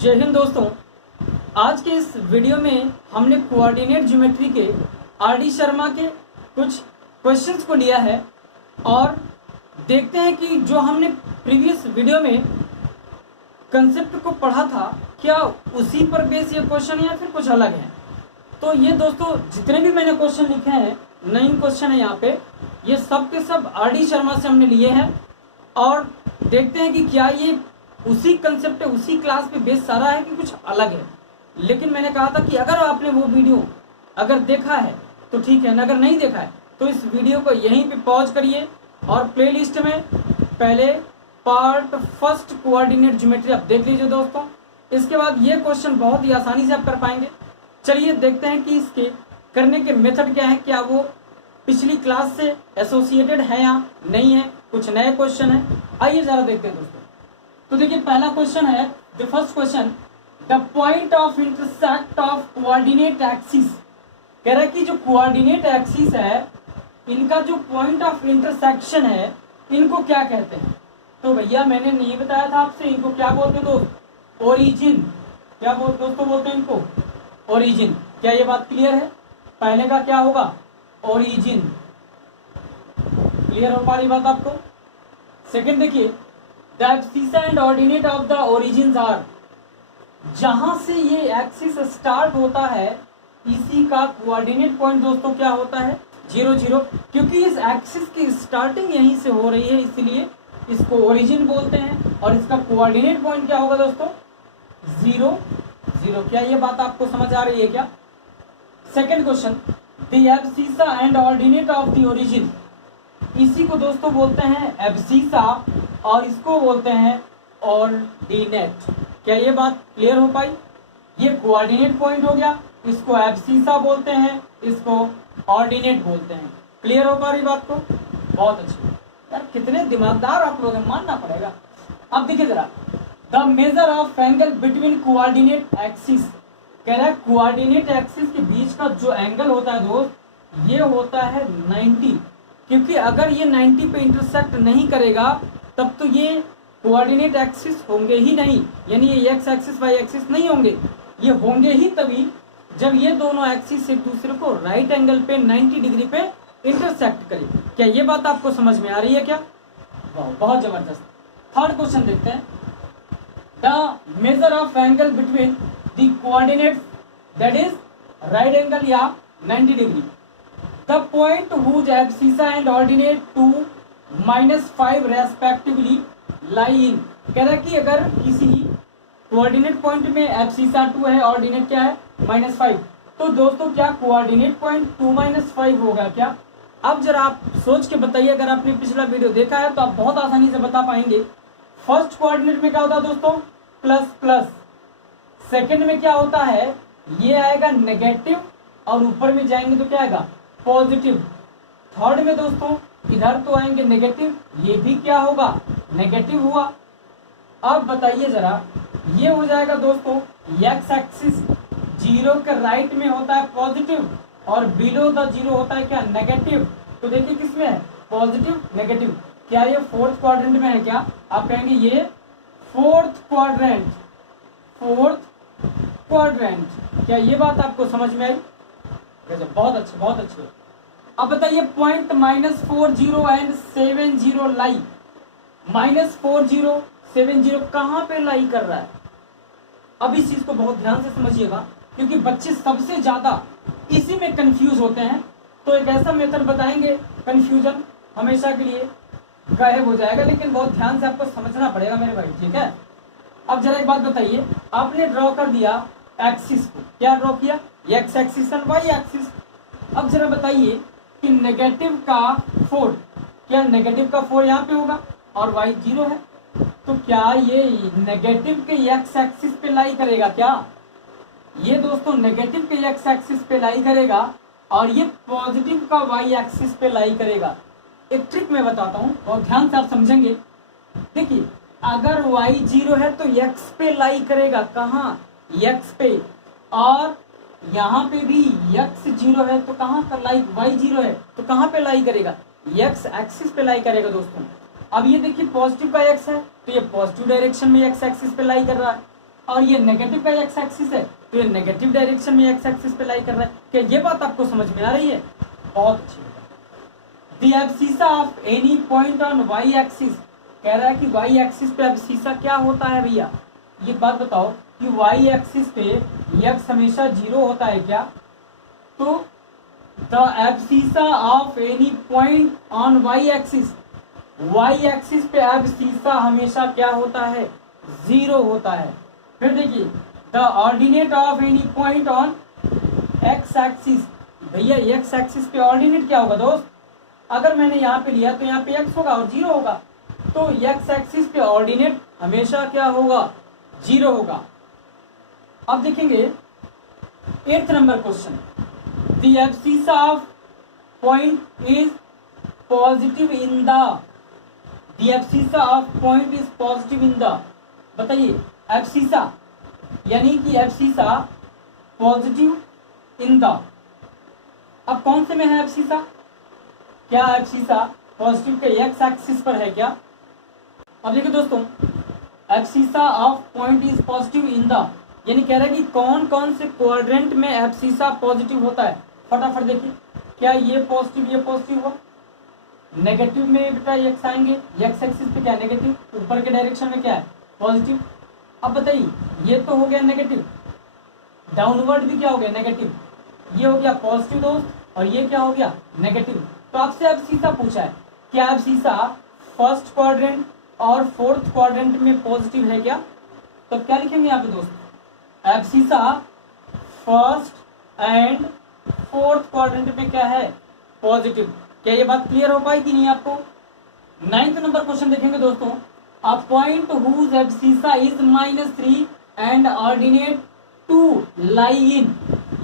जय हिंद दोस्तों। आज के इस वीडियो में हमने कोऑर्डिनेट ज्योमेट्री के आर.डी. शर्मा के कुछ क्वेश्चंस को लिया है और देखते हैं कि जो हमने प्रीवियस वीडियो में कंसेप्ट को पढ़ा था क्या उसी पर बेस ये क्वेश्चन या फिर कुछ अलग है। तो ये दोस्तों जितने भी मैंने क्वेश्चन लिखे हैं 9 क्वेश्चन है यहाँ पे, ये सब के सब आर.डी. शर्मा से हमने लिए हैं और देखते हैं कि क्या ये उसी कंसेप्ट उसी क्लास पे बेस सारा है कि कुछ अलग है। लेकिन मैंने कहा था कि अगर आपने वो वीडियो अगर देखा है तो ठीक है, अगर नहीं देखा है तो इस वीडियो को यहीं पे पॉज करिए और प्लेलिस्ट में पहले पार्ट फर्स्ट कोऑर्डिनेट ज्योमेट्री आप देख लीजिए दोस्तों। इसके बाद ये क्वेश्चन बहुत ही आसानी से आप कर पाएंगे। चलिए देखते हैं कि इसके करने के मेथड क्या है, क्या वो पिछली क्लास से एसोसिएटेड है या नहीं है, कुछ नए क्वेश्चन है। आइए जरा देखते हैं दोस्तों। तो देखिए पहला क्वेश्चन है, the first question, the point of intersect of coordinate axis. कह रहा है कि जो कोऑर्डिनेट एक्सिस है इनका जो पॉइंट ऑफ इंटरसेक्शन है इनको क्या कहते हैं। तो भैया मैंने नहीं बताया था आपसे, इनको क्या बोलते हैं दोस्त, ओरिजिन। क्या दोस्तों बोलते हैं इनको, ओरिजिन। क्या ये बात क्लियर है? पहले का क्या होगा, ओरिजिन। क्लियर हो पा रही बात आपको? सेकंड देखिए, the abscissa and ordinate of the origins are. जहां से ये एक्सिस स्टार्ट होता है इसी का कोऑर्डिनेट पॉइंट दोस्तों क्या होता है, 0 0। क्योंकि इस एक्सिस की स्टार्टिंग यहीं से हो रही है इसलिए इसको ओरिजिन बोलते हैं और इसका कोऑर्डिनेट पॉइंट क्या होगा दोस्तों, 0 0। क्या ये बात आपको समझ आ रही है क्या? Second question, the abscissa and ordinate of the origin. इसी को दोस्तों बोलते हैं एब्सिसा और इसको बोलते हैं ऑर्डिनेट। क्या ये बात क्लियर हो पाई? ये कोऑर्डिनेट पॉइंट हो गया, इसको एब्सिसा बोलते हैं, इसको ऑर्डिनेट बोलते हैं। क्लियर हो पा रही बात को? बहुत अच्छी यार, कितने दिमागदार आप लोग हैं, मानना पड़ेगा। अब देखिए जरा, the measure of angle between coordinate axis. कह रहा है कोऑर्डिनेट एक्सिस के बीच का जो एंगल होता है दोस्त ये होता है 90। क्योंकि अगर ये 90 पे इंटरसेक्ट नहीं करेगा तब तो ये कोऑर्डिनेट एक्सिस होंगे ही नहीं, यानी ये एक्स एक्सिस वाई एक्सिस नहीं होंगे। ये होंगे ही तभी जब ये दोनों एक्सिस एक दूसरे को राइट एंगल पे 90 डिग्री पे इंटरसेक्ट करे। क्या ये बात आपको समझ में आ रही है क्या? बहुत जबरदस्त। थर्ड क्वेश्चन देखते हैं, the measure of angle between the coordinate that is right angle या 90 degree. The point whose abscissa and ordinate 2 -5 respectively lie in. कह रहा है कि अगर किसी कोऑर्डिनेट पॉइंट में एब्सिसा 2 है, ऑर्डिनेट क्या है -5, तो दोस्तों क्या कोऑर्डिनेट पॉइंट 2 -5 होगा क्या? अब जरा आप सोच के बताइए, अगर आपने पिछला वीडियो देखा है तो आप बहुत आसानी से बता पाएंगे। फर्स्ट कोऑर्डिनेट में क्या होता है दोस्तों, प्लस प्लस। सेकंड में क्या होता है, ये आएगा नेगेटिव और ऊपर में जाएंगे तो क्या आएगा, पॉजिटिव। थर्ड में दोस्तों इधर तो आएंगे नेगेटिव, ये भी क्या होगा, नेगेटिव हुआ। अब बताइए जरा, ये हो जाएगा दोस्तों एक्स एक्सिस 0 के राइट में होता है पॉजिटिव और बिलो द 0 होता है क्या, नेगेटिव। तो देखिए किसमें है, पॉजिटिव नेगेटिव। क्या ये फोर्थ क्वाड्रेंट में है क्या? आप कहेंगे ये फोर्थ क्वाड्रेंट, फोर्थ क्वाड्रेंट। क्या ये बात आपको समझ में आई? बहुत अच्छे बहुत अच्छे। अब बताइए पॉइंट -40 एंड 70 लाई। -40 70 कहाँ पे लाई कर रहा है? अब इस चीज को बहुत ध्यान से समझिएगा क्योंकि बच्चे सबसे ज्यादा इसी में कंफ्यूज होते हैं। तो एक ऐसा मेथड बताएंगे कंफ्यूजन हमेशा के लिए गायब हो जाएगा, लेकिन बहुत ध्यान से आपको समझना पड़ेगा मेरे भाई, ठीक है? अब जरा एक बात बताइए, आपने ड्रॉ कर दिया एक्सिस को, क्या ड्रॉ किया, एक्स एक्सिस और वाई एक्सिस। अब जरा बताइए कि नेगेटिव का 4, क्या नेगेटिव का 4 यहाँ पे होगा और वाई 0 है, तो क्या ये नेगेटिव के एक्स एक्सिस पे लाई करेगा क्या? ये दोस्तों नेगेटिव के एक्स एक्सिस पे लाई करेगा और ये पॉजिटिव का वाई एक्सिस पे लाई करेगा। एक ट्रिक मैं बताता हूँ, बहुत ध्यान से आप समझेंगे। देखिए अगर वाई 0 है तो एक्स पे लाई करेगा, कहाँ, एक्स पे। और यहाँ पे भी एक्स 0 है तो कहाँ पर लाई, वाई 0 है तो कहाँ पे लाई करेगा, एक्स एक्सिस पे लाई करेगा दोस्तों। अब ये देखिए पॉजिटिव का एक्स है तो ये पॉजिटिव डायरेक्शन में एक्स एक्सिस पे लाई कर रहा है और ये नेगेटिव का एक्स एक्सिस है, तो ये नेगेटिव डायरेक्शन में एक्स एक्सिस पे लाई कर रहा है। क्या ये बात आपको समझ में आ रही है? बहुत अच्छी बात। The abscissa of any point on Y axis, कह रहा है कि वाई एक्सिस पे एब्सिसा क्या होता है भैया? ये बात बताओ कि वाई एक्सिस पे एक्स हमेशा 0 होता है क्या? तो the abscissa of any point on Y axis, Y axis पे एब्सिसा हमेशा क्या होता है? 0 होता है। फिर देखिए the ordinate of any point on X axis, भैया एक्स एक्सिस पे ऑर्डिनेट क्या होगा दोस्त? अगर मैंने यहाँ पे लिया तो यहाँ पे एक्स होगा और 0 होगा, तो एक्स एक्सिस पे ऑर्डिनेट हमेशा क्या होगा? 0 होगा। अब देखेंगे 8th number question, the abscissa of point is positive in the, the abscissa of point is positive in the, बताइए एब्सिसा यानी कि एब्सिसा पॉजिटिव इन द, अब कौन से में है एब्सिसा? क्या एब्सिसा पॉजिटिव के एक्स एक्सिस पर है क्या? अब देखिए दोस्तों, abscissa of point is positive in the, यानी कह रहा है कि कौन कौन से क्वाड्रेंट में एब्सिसा पॉजिटिव होता है। फटाफट देखिए, क्या ये पॉजिटिव हुआ? नेगेटिव में बेटा एक्स आएंगे, एक्स एक्सिस पे क्या है? नेगेटिव। ऊपर के डायरेक्शन में क्या है? पॉजिटिव। अब बताइए, ये तो हो गया नेगेटिव, डाउनवर्ड भी क्या हो गया? नेगेटिव। ये हो गया पॉजिटिव दोस्त, और ये क्या हो गया? नेगेटिव। तो आपसे एब्सिसा पूछा है, क्या एब्सिसा फर्स्ट क्वाड्रेंट और फोर्थ क्वाड्रेंट में पॉजिटिव है क्या? तो क्या लिखेंगे यहाँ पे दोस्त? Abscissa first and fourth quadrant में क्या है? पॉजिटिव। क्या ये बात क्लियर हो पाई कि नहीं आपको? 9th नंबर क्वेश्चन देखेंगे दोस्तों, a point whose abscissa is -3 and ordinate 2 lie in,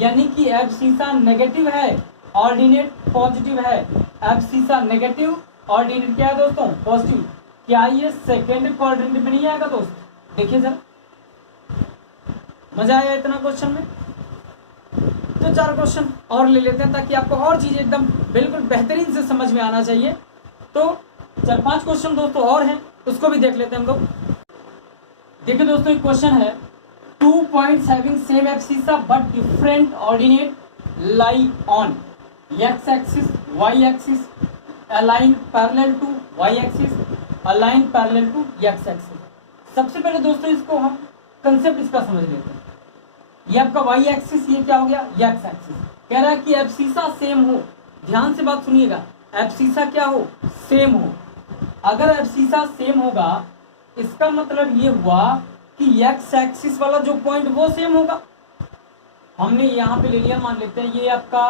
यानी कि एब्सिसा नेगेटिव है, ऑर्डिनेट पॉजिटिव है। एब्सिसा नेगेटिव, ऑर्डिनेट क्या है दोस्तों? पॉजिटिव। क्या ये सेकेंड क्वाड्रेंट में नहीं आएगा दोस्त? देखिए जरा, मजा आया इतना क्वेश्चन में? तो 4 क्वेश्चन और ले लेते हैं ताकि आपको और चीजें एकदम बिल्कुल बेहतरीन से समझ में आना चाहिए। तो 4-5 क्वेश्चन दोस्तों और हैं, उसको भी देख लेते हैं हम लोग। देखिए दोस्तों, एक क्वेश्चन है, 2 points having same abscissa but different ordinate lie on X axis Y axis a line parallel to Y axis a line parallel to X axis. सबसे पहले दोस्तों इसको हम कंसेप्ट इसका समझ लेते हैं। ये आपका वाई एक्सिस, ये क्या हो गया? X axis. कह रहा है कि एब्सिसा सेम हो, ध्यान से बात सुनिएगा, एब्सिसा क्या हो? सेम हो। अगर एब्सिसा सेम होगा इसका मतलब ये हुआ कि एक्स एक्सिस वाला जो पॉइंट वो सेम होगा। हमने यहाँ पे ले लिया, मान लेते हैं ये आपका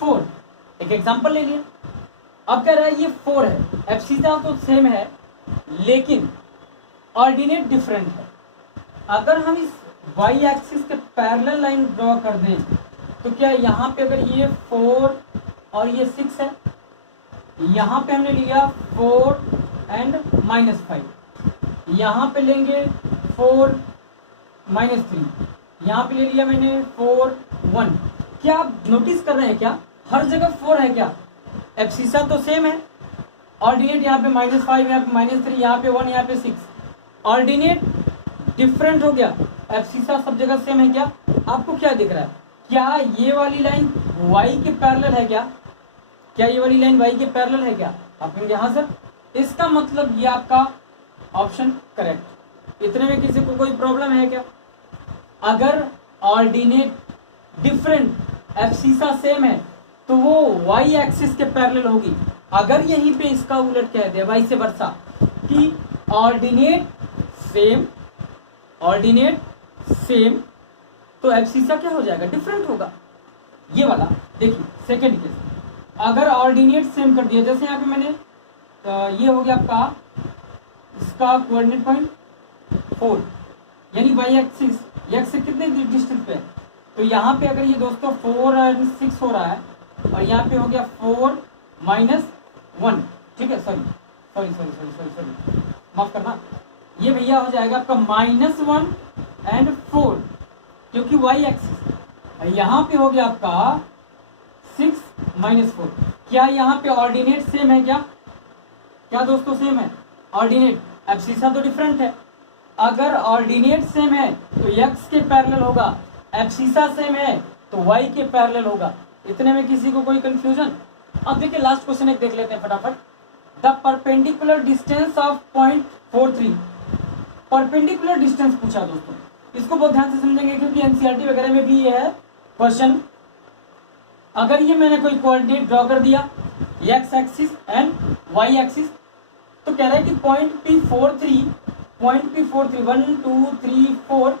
4, एक एग्जांपल ले लिया। अब कह रहा है ये 4 है, एब्सिसा तो सेम है लेकिन ऑर्डिनेट डिफरेंट है। अगर हम इस वाई एक्सिस के पैरेलल लाइन ड्रॉ कर दें तो क्या यहाँ पे अगर ये 4 और ये 6 है, यहाँ पे हमने लिया 4 एंड -5, यहाँ पे लेंगे 4 -3, यहाँ पे ले लिया मैंने 4 1। क्या आप नोटिस कर रहे हैं क्या हर जगह 4 है? क्या एब्सिसा तो सेम है, ऑर्डिनेट यहाँ पे -5, यहाँ पे -3, यहाँ पे 1, यहाँ पे 6, ऑर्डिनेट डिफरेंट हो गया, एब्सिसा सब जगह सेम है। क्या आपको क्या दिख रहा है? क्या ये वाली लाइन y के पैरेलल है क्या? क्या ये वाली लाइन y के पैरेलल है क्या? आप कहेंगे हाँ सर, इसका मतलब ये आपका ऑप्शन करेक्ट। इतने में किसी को कोई प्रॉब्लम है क्या? अगर ऑर्डिनेट डिफरेंट एब्सिसा सेम है तो वो y एक्सिस के पैरेलल होगी। अगर यहीं पे इसका उलट कह दे वाई से वर्सा कि ऑर्डिनेट सेम तो एब्सिसा क्या हो जाएगा? डिफरेंट होगा। ये वाला देखिए सेकंड केस, अगर ऑर्डिनेट सेम कर दिया, जैसे यहाँ पे मैंने ये हो गया आपका इसका कोऑर्डिनेट पॉइंट 4, यानी वाई एक्सिस एक्स से कितने डिस्टेंस पे है? तो यहाँ पे अगर ये दोस्तों 4 और 6 हो रहा है और यहाँ पे हो गया 4 -1, ठीक है, सॉरी माफ करना, ये भैया हो जाएगा आपका -1 एंड 4 क्योंकि वाई एक्सिस। यहाँ पे हो गया आपका 6 -4। क्या यहाँ पे ऑर्डिनेट सेम है क्या? क्या दोस्तों सेम है? ऑर्डिनेट, एब्सिसा तो डिफरेंट है। अगर ऑर्डिनेट सेम है तो x के पैरेलल होगा, एब्सिसा सेम है तो y के पैरेलल होगा। इतने में किसी को कोई कंफ्यूजन? अब देखिए लास्ट क्वेश्चन एक देख लेते हैं फटाफट। The perpendicular distance of point 43, perpendicular distance पूछा दोस्तों, इसको बहुत ध्यान से समझेंगे क्योंकि एनसीईआरटी वगैरह में भी ये है क्वेश्चन। अगर ये मैंने कोई कोऑर्डिनेट ड्रॉ कर दिया x axis and y axis, तो कह रहा है कि पॉइंट P43 1 2 3 4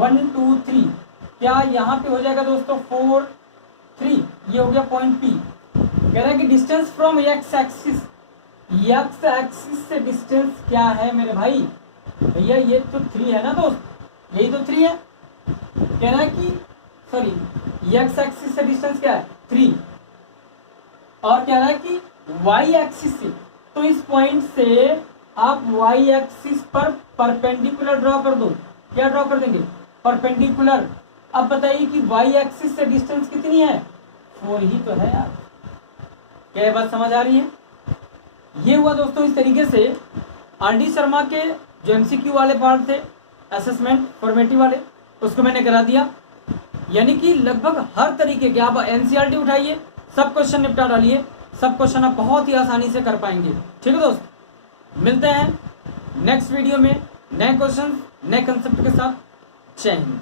1 2 3, क्या यहाँ पे हो जाएगा दोस्तों 4 3, ये हो गया पॉइंट P। कह रहा है कि डिस्टेंस फ्रॉम x एक्सिस से डिस्टेंस क्या है मेरे भाई? भैया ये तो 3 है ना दोस्त, यही तो 3 है। कह रहा है कि सॉरी x एक्सिस से डिस्टेंस क्या है 3, और कह रहा है कि y एक्सिस से, तो इस पॉइंट से आप y एक्सिस पर परपेंडिकुलर ड्रॉ कर दो। क्या ड्रॉ कर देंगे? परपेंडिकुलर। अब बताइए कि y एक्सिस से डिस्टेंस कितनी है? 4 ही तो है यार। क्या ये बात समझ आ रही है? ये हुआ दोस्तों इस तरीके से आर.डी. शर्मा के जो एमसीक्यू वाले पार्ट थे, असेसमेंट फॉर्मेटिव वाले, उसको मैंने करा दिया। यानी कि लगभग हर तरीके के आप एनसीईआरटी उठाइए, सब क्वेश्चन निपटा डालिए, सब क्वेश्चन आप बहुत ही आसानी से कर पाएंगे। ठीक है दोस्त, मिलते हैं नेक्स्ट वीडियो में नए क्वेश्चन नए कंसेप्ट के साथ। जय हिंद।